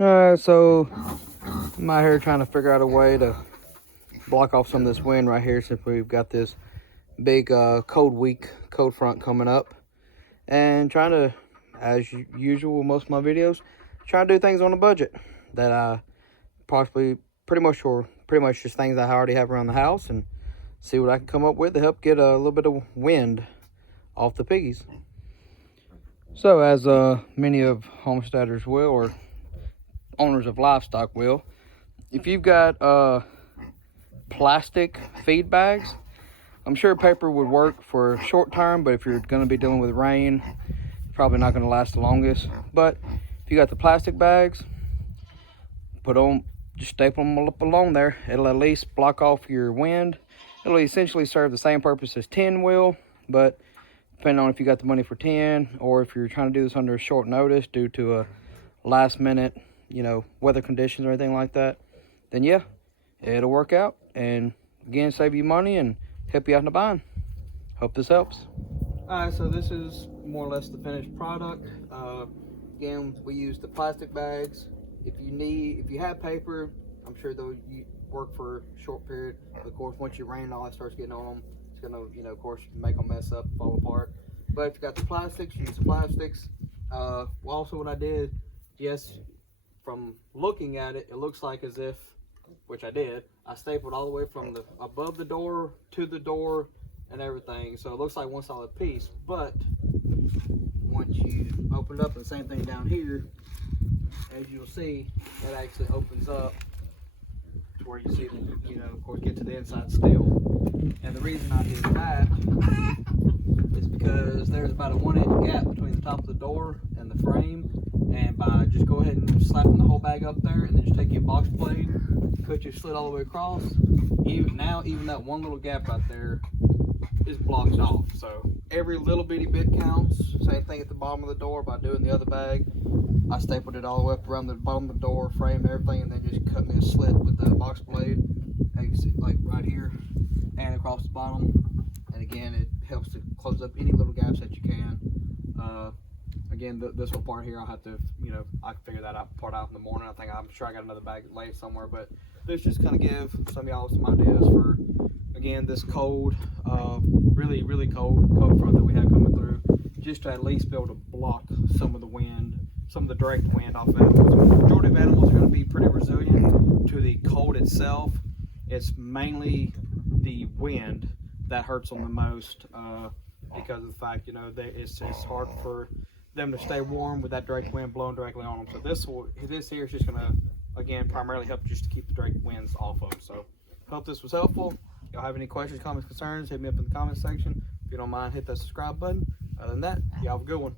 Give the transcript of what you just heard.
Alright, so I'm out here trying to figure out a way to block off some of this wind right here, since we've got this big cold front coming up, and trying to, as usual with most of my videos, trying to do things on a budget that I possibly pretty much just things I already have around the house, and see what I can come up with to help get a little bit of wind off the piggies. So as many of homesteaders will, or owners of livestock will, if you've got plastic feed bags, I'm sure paper would work for short term, but if you're going to be dealing with rain, probably not going to last the longest. But if you got the plastic bags, just staple them up along there. It'll at least block off your wind. It'll essentially serve the same purpose as tin will, but depending on if you got the money for tin, or if you're trying to do this under short notice due to a last minute, weather conditions or anything like that, then yeah, it'll work out, and again, save you money and help you out in the bind. Hope this helps. All right, so this is more or less the finished product. Again, we use the plastic bags. If you have paper, I'm sure they'll work for a short period. Of course, once you rain, all that starts getting on them, it's gonna, of course, make them mess up, fall apart. But if you got the plastics, use the plastics. Well, also what I did, yes, from looking at it, it looks like as if, which I did, I stapled all the way from the above the door to the door and everything. So it looks like one solid piece. But once you open it up, the same thing down here, as you'll see, that actually opens up to where you see, of course, get to the inside still. And the reason I did that is because there's about a 1-inch gap between the top of the door and the frame. And by just go ahead and slapping the whole bag up there, and then just take your box blade, cut your slit all the way across, even that one little gap right there is blocked off. So every little bitty bit counts. Same thing at the bottom of the door by doing the other bag. I stapled it all the way up around the bottom of the door, framed everything, and then just cut me a slit with the box blade. You can see, like right here and across the bottom. And again, it helps to close up any little gaps that you can. Again, this whole part here, I'll have to, I can figure that part out in the morning. I'm sure I got another bag laid somewhere, but this just kind of give some of y'all some ideas for, again, this cold, really, really cold front that we have coming through, just to at least be able to block some of the wind, some of the direct wind off of animals. The majority of animals are going to be pretty resilient to the cold itself. It's mainly the wind that hurts them the most, because of the fact, it's hard for them to stay warm with that direct wind blowing directly on them. So this here is just going to, again, primarily help just to keep the direct winds off of them. So hope this was helpful. If y'all have any questions, comments, concerns, hit me up in the comment section. If you don't mind, hit that subscribe button. Other than that, y'all have a good one.